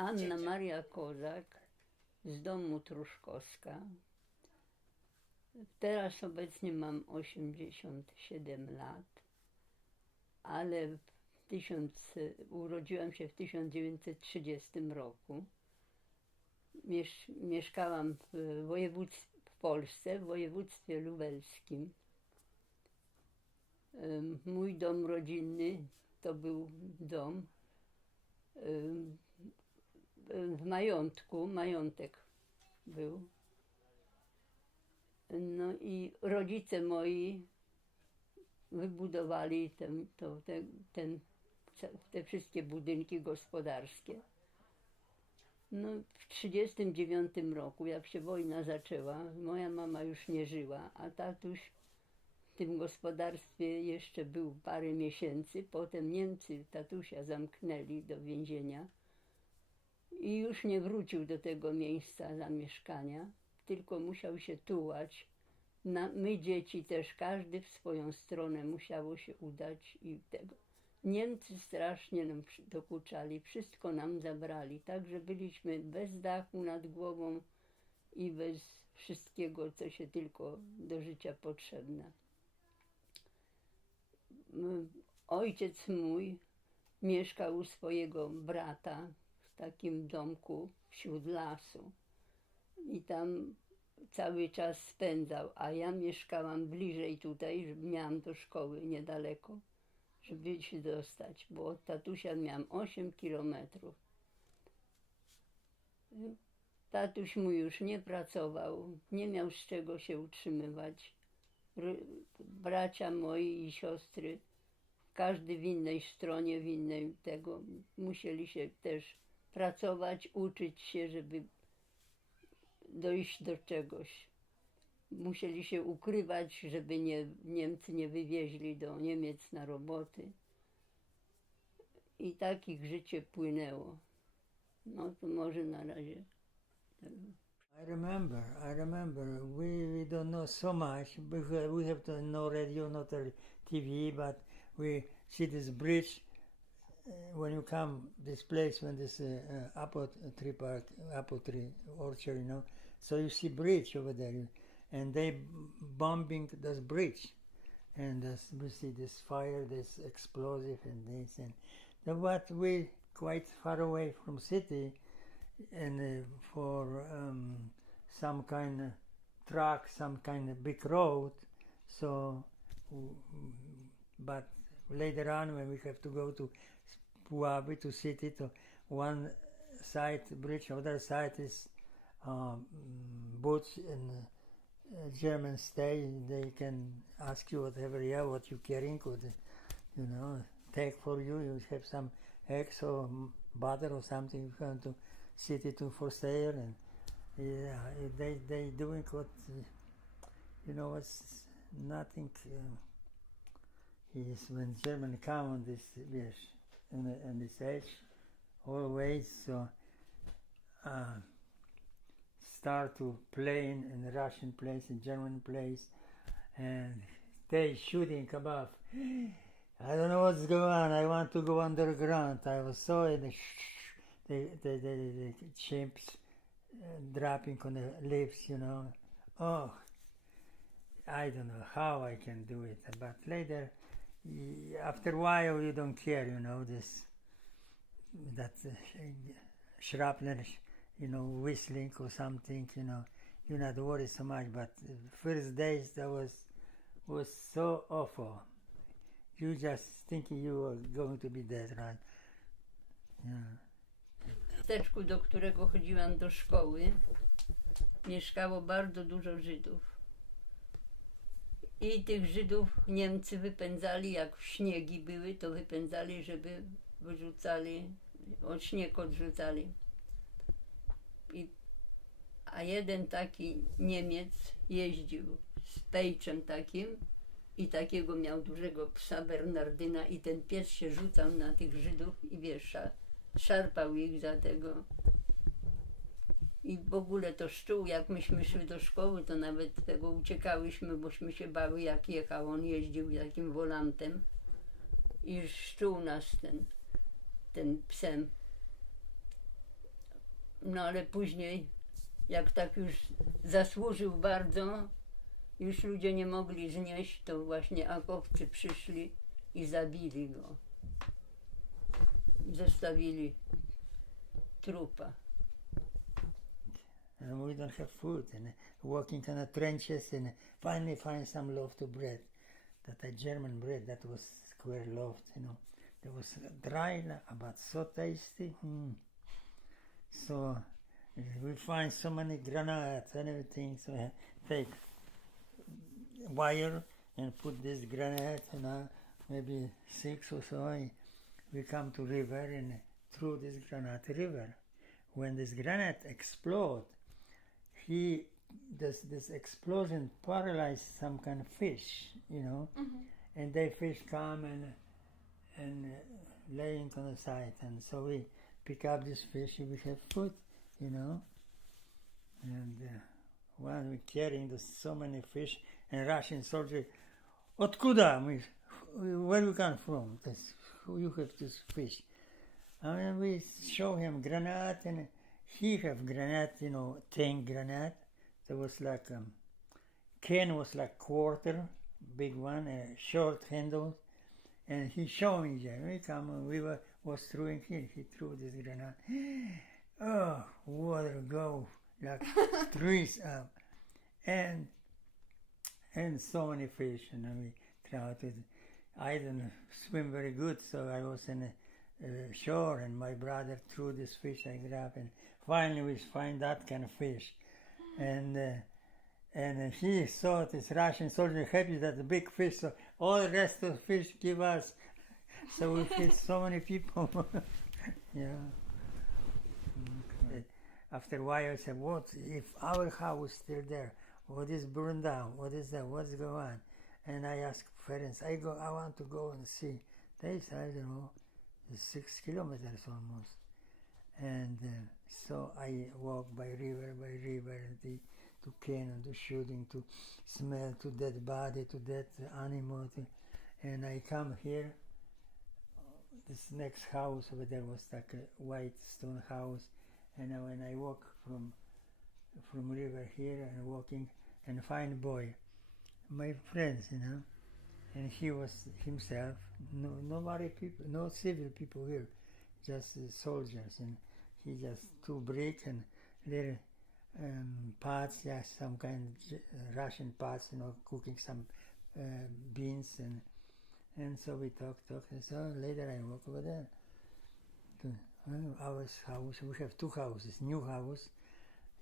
Anna Maria Kozak z domu Truszkowska. Teraz obecnie mam 87 lat, ale urodziłam się w 1930 roku. Mieszkałam w Polsce, w województwie lubelskim. Mój dom rodzinny to był dom w majątku, majątek był. No i rodzice moi wybudowali te wszystkie budynki gospodarskie. No, w 1939 roku, jak się wojna zaczęła, moja mama już nie żyła, a tatuś w tym gospodarstwie jeszcze był parę miesięcy. Potem Niemcy tatusia zamknęli do więzienia i już nie wrócił do tego miejsca zamieszkania, tylko musiał się tułać. My dzieci też, każdy w swoją stronę musiało się udać i tego. Niemcy strasznie nam dokuczali, wszystko nam zabrali, tak że byliśmy bez dachu nad głową i bez wszystkiego, co się tylko do życia potrzebne. Ojciec mój mieszkał u swojego brata w takim domku wśród lasu i tam cały czas spędzał, a ja mieszkałam bliżej tutaj, żeby miałam do szkoły niedaleko, żeby się dostać, bo od tatusia miałam 8 kilometrów. Tatuś mój już nie pracował, nie miał z czego się utrzymywać. Bracia moi i siostry, każdy w innej stronie, w innej tego, musieli się też pracować, uczyć się, żeby dojść do czegoś. Musieli się ukrywać, żeby Niemcy nie wywieźli do Niemiec na roboty. I tak ich życie płynęło. No to może na razie. I remember. We don't know so much because we have no radio, not TV, but we see this bridge when you come this place when this apple tree orchard, you know. So you see bridge over there, and they bombing this bridge, and we see this fire, this explosive, and this, and but we quite far away from city. And for some kind of truck, some kind of big road. So, but later on when we have to go to Puławy, to city, to one side bridge, other side is boots and German stay. They can ask you whatever, yeah, what you carrying, could, you know, take for you. You have some eggs or butter or something you want to city to for sale, and yeah, they doing what, you know, it's nothing. Is when German come on this, yes, in this age, always so start to play in Russian place, in German place, and they shooting above. I don't know what's going on. I want to go underground. I was so in the chimps dropping on the leaves, you know. Oh, I don't know how I can do it, but later, after a while, you don't care, you know, that shrapnel, you know, whistling or something, you know, you're not worried so much, but the first days that was so awful. You just thinking you were going to be dead, right? Yeah. W miasteczku, do którego chodziłam do szkoły, mieszkało bardzo dużo Żydów. I tych Żydów Niemcy wypędzali, jak śniegi były, to wypędzali, żeby wyrzucali, śnieg odrzucali. A jeden taki Niemiec jeździł z pejczem takim i takiego miał dużego psa Bernardyna i ten pies się rzucał na tych Żydów i wiesz, szarpał ich za tego. I w ogóle to szczuł, jak myśmy szli do szkoły, to nawet tego uciekałyśmy, bośmy się bały, jak jechał. On jeździł takim wolantem i szczuł nas ten psem. No ale później, jak tak już zasłużył bardzo, już ludzie nie mogli znieść, to właśnie akowcy przyszli i zabili go. Zostawili trupa. And we don't have food, and walking in the trenches, and finally find some loaf of bread. That German bread that was square loaf, you know. That was dry, but so tasty. So we find so many granates and everything. So I take wire and put this granite, maybe 6 or so. We come to river and through this granite river. When this granite explode, this explosion paralyzed some kind of fish, you know, and they fish come and laying on the side, and so we pick up this fish, we have food, you know, and while we carrying so many fish, and Russian soldier, Откуда? Where you come from? You have this fish. And we show him granite, and he have granite, you know, 10 granite. There was like can was like quarter, big one, short handle, and he showed me there. We come, and we was throwing here. He threw this granite. Oh, water go like trees up, and so many fish, and we tried to. I didn't swim very good, so I was in the shore, and my brother threw this fish I grabbed, and finally we find that kind of fish, and he saw this Russian soldier happy that the big fish, so all the rest of the fish give us, so we feed so many people. Yeah. Okay. After a while I said, what if our house is still there? What is burned down? What is that? What's going on? And I asked parents, I want to go and see. They said, I don't know, 6 kilometers almost. And so I walk by river, to cannon, to shooting, to smell, to dead body, to dead animal. And I come here. This next house over there was like a white stone house. And when I walk from river here and walking and find a boy, my friends, you know, and he was himself, nobody people, no civil people here, just soldiers, and he just 2 brick and little pots, yeah, some kind of Russian pots, you know, cooking some beans, and so we talk, and so later I walk over there to our house. We have 2 houses, new house,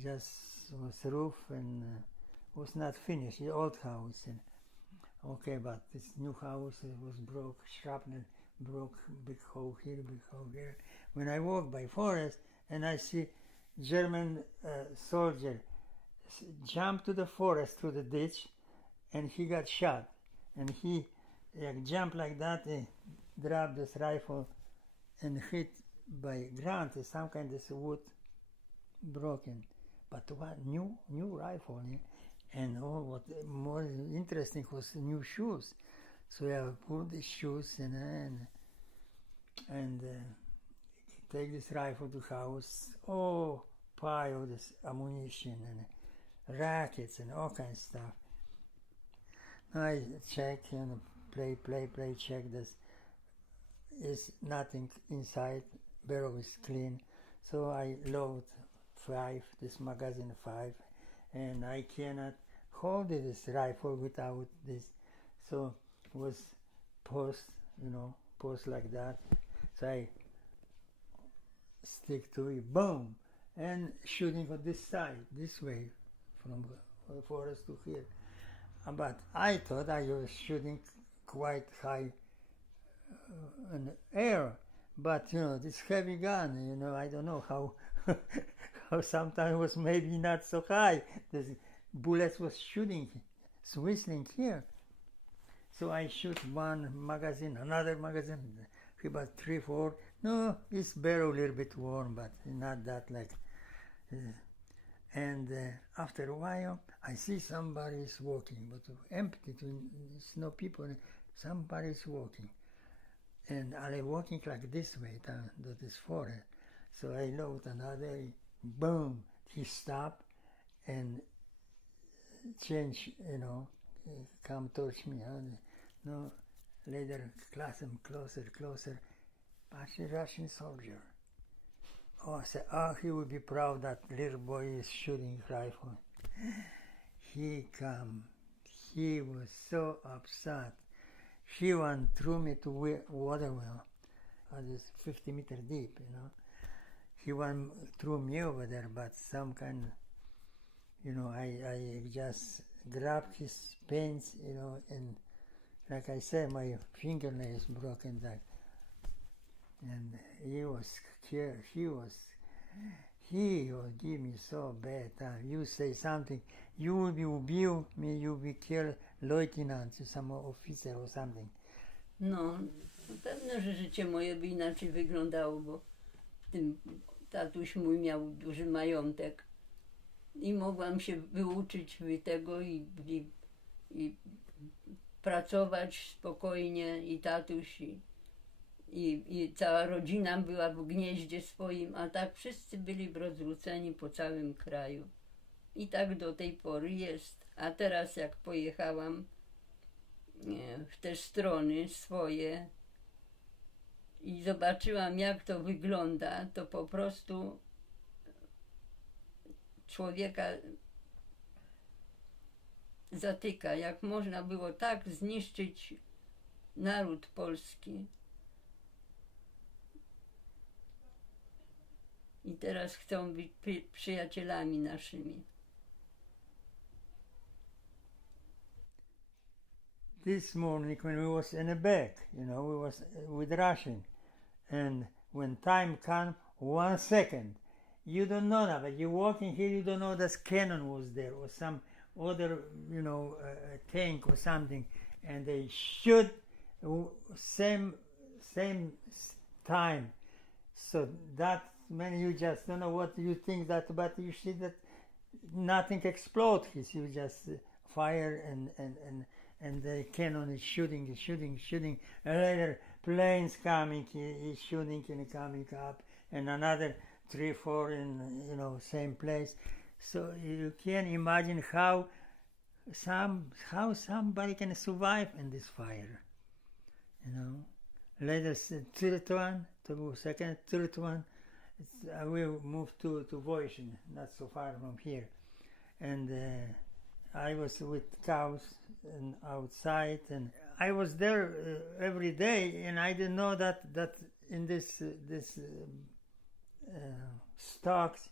just was roof and was not finished, the old house. And okay, but this new house was broke, shrapnel broke, big hole here, big hole here. When I walk by forest and I see German soldier jump to the forest through the ditch, and he got shot, and he jumped like that, dropped this rifle and hit by ground, some kind of wood broken. But what new rifle, yeah? And what more interesting was new shoes. So I put the shoes and take this rifle to house. Oh, pile this ammunition and rackets and all kinds of stuff. I check and play, check this. Is nothing inside, barrel is clean. So I load 5, this magazine 5, and I cannot hold this rifle without this. So was post like that. So I stick to it, boom, and shooting on this side, this way, from the forest to here. But I thought I was shooting quite high in the air. But this heavy gun, I don't know how how sometimes was maybe not so high. The bullets was shooting, whistling here. So I shoot one magazine, another magazine, about 3, 4. No, it's barrel a little bit warm, but not that like. And after a while, I see somebody is walking, but empty, there's no people. Somebody is walking. And I'm walking like this way down to this forest. So I load another, boom, he stopped and change, come towards me. No, later, class him closer, closer. But the Russian soldier. Oh, I said, oh, he would be proud that little boy is shooting rifle. He come. He was so upset. He went threw me to water well. It was 50 meters deep, He went threw me over there, but some kind, I just grabbed his pants, and like I said, my fingernails broken that. And he was scared. He will give me so bad time. You say something, you will be убил me, you will be killed lieutenant, some officer or something. No, pewno, że życie moje by inaczej wyglądało, bo tatuś mój miał duży majątek i mogłam się wyuczyć tego i pracować spokojnie i tatuś i cała rodzina była w gnieździe swoim, a tak wszyscy byli rozrzuceni po całym kraju. I tak do tej pory jest. A teraz jak pojechałam w te strony swoje i zobaczyłam, jak to wygląda, to po prostu człowieka zatyka, jak można było tak zniszczyć naród polski. I teraz chcą być przyjacielami naszymi. This morning when we was in the back, we was with Russian, and when time come, 1 second, you don't know that, but you're walking here, you don't know that cannon was there or some other, tank or something, and they shoot same time. So that when you just don't know what you think that, but you see that nothing explodes. You just fire and the cannon is shooting, and later planes coming, is shooting and coming up, and another 3, 4 in same place. So you can imagine how somebody can survive in this fire. Later third one, to second, third one, I will move to Voisin, not so far from here, and I was with cows and outside, and I was there every day, and I didn't know that in this stocks,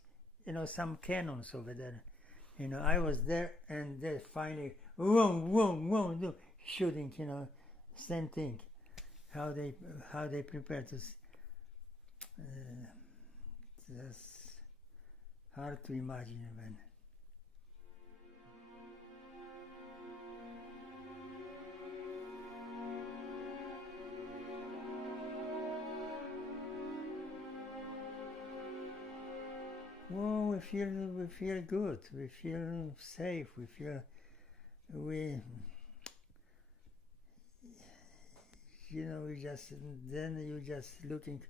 some cannons over there. I was there, and they finally, boom, shooting. Same thing. How they prepare to. That's hard to imagine, man. Well, we feel good. We feel safe. We you just looking.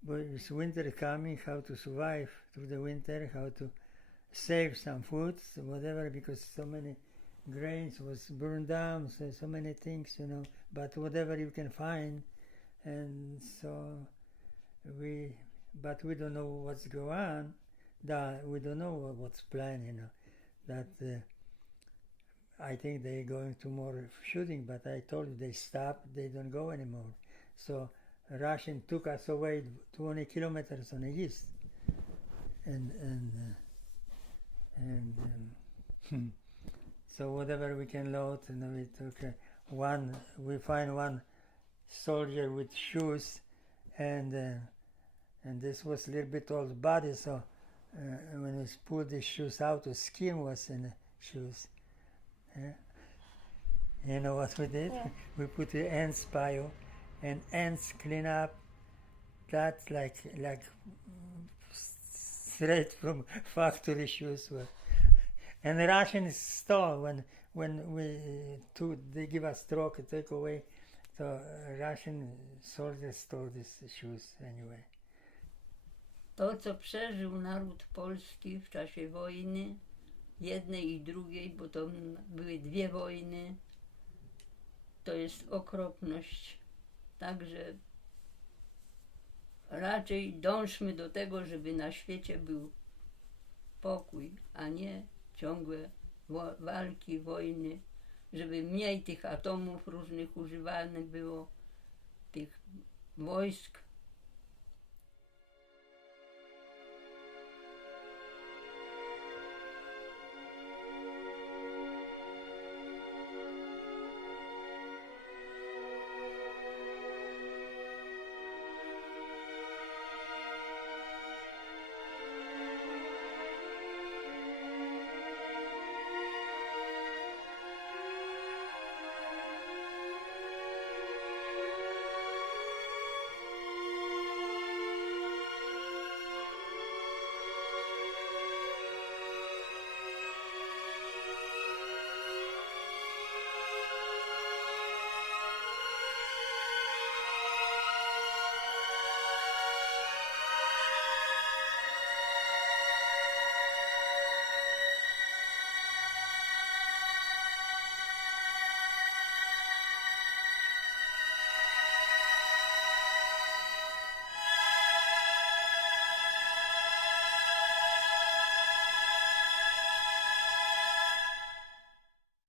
But it's winter coming. How to survive through the winter? How to save some food, whatever, because so many grains was burned down. So many things, But whatever you can find, and so but we don't know what's going on. We don't know what's planned, That I think they're going to more shooting, but I told you they stopped. They don't go anymore. So Russian took us away 20 kilometers on the east, and so whatever we can load, and we took we find one soldier with shoes, and this was a little bit old body, so when we pulled the shoes out, the skin was in the shoes. You know what we did? Yeah. We put the ants pile, and ants clean up. That's like straight from factory shoes were. And the Russians stole when they give us stroke, take away. So Russian soldiers stole these shoes anyway. To, co przeżył naród polski w czasie wojny, jednej i drugiej, bo to były dwie wojny, to jest okropność. Także raczej dążmy do tego, żeby na świecie był pokój, a nie ciągłe walki, wojny, żeby mniej tych atomów różnych używanych było, tych wojsk,